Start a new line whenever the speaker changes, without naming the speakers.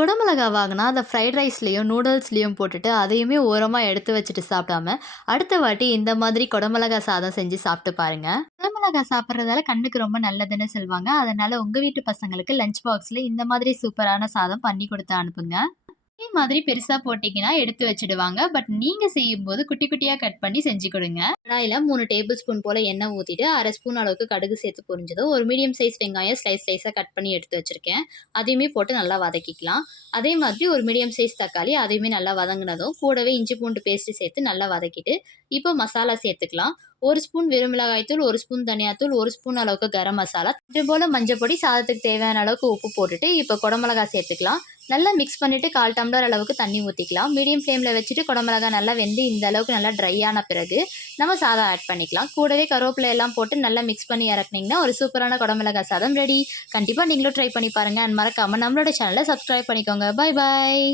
குடமிளகா வாங்கினா அதை ஃப்ரைட் ரைஸ்லேயும் நூடுல்ஸ்லேயும் போட்டுட்டு அதையுமே ஓரமாக எடுத்து வச்சுட்டு சாப்பிடாம அடுத்த வாட்டி இந்த மாதிரி குடமிளகா சாதம் செஞ்சு சாப்பிட்டு பாருங்க. குடமிளகா சாப்பிட்றதால கண்ணுக்கு ரொம்ப நல்லதுன்னு சொல்லுவாங்க அதனால உங்கள் வீட்டு பசங்களுக்கு லஞ்ச் பாக்ஸில் இந்த மாதிரி சூப்பரான சாதம் பண்ணி கொடுத்து அனுப்புங்க. இதே மாதிரி பெருசாக போட்டிங்கன்னா எடுத்து வச்சிடுவாங்க. பட் நீங்கள் செய்யும்போது குட்டி குட்டியாக கட் பண்ணி செஞ்சு கொடுங்க. கடாயில் மூணு டேபிள் ஸ்பூன் போல் எண்ணெய் ஊற்றிட்டு அரை ஸ்பூன் அளவுக்கு கடுகு சேர்த்து பொரிஞ்சதும் ஒரு மீடியம் சைஸ் வெங்காயம் ஸ்லைஸ் ஸ்லைஸாக கட் பண்ணி எடுத்து வச்சுருக்கேன். அதையுமே போட்டு நல்லா வதக்கிக்கலாம். அதே மாதிரி ஒரு மீடியம் சைஸ் தக்காளி அதையுமே நல்லா வதங்கினதும் கூடவே இஞ்சி பூண்டு பேஸ்ட்டு சேர்த்து நல்லா வதக்கிட்டு இப்போ மசாலா சேர்த்துக்கலாம். ஒரு ஸ்பூன் வெறும் தூள் ஒரு ஸ்பூன் தனியாத்தூள் ஒரு ஸ்பூன் அளவுக்கு கரம் மசாலா. இது போல் மஞ்சள் பொடி சாதத்துக்கு தேவையான அளவுக்கு உப்பு போட்டுட்டு இப்போ குடமிளகா சேர்த்துக்கலாம். நல்லா மிக்ஸ் பண்ணிவிட்டு கால் டம்ளர் அளவுக்கு தண்ணி ஊற்றிக்கலாம் மீடியம் ஃப்ளேமில் வச்சுட்டு குடமிளகா நல்லா வெந்து இந்த அளவுக்கு நல்லா ட்ரை ஆன பிறகு நம்ம சாதம் ஆட் பண்ணிக்கலாம். கூடவே கருவேப்பிலை எல்லாம் போட்டு நல்லா மிக்ஸ் பண்ணி இறக்குனீங்கன்னா ஒரு சூப்பரான குடமிளகா சாதம் ரெடி கண்டிப்பாக நீங்களும் ட்ரை பண்ணி பாருங்கள் அண்ட் மறக்காமல் நம்மளோட சேனலை சப்ஸ்கிரைப் பண்ணிக்கோங்க. Bye bye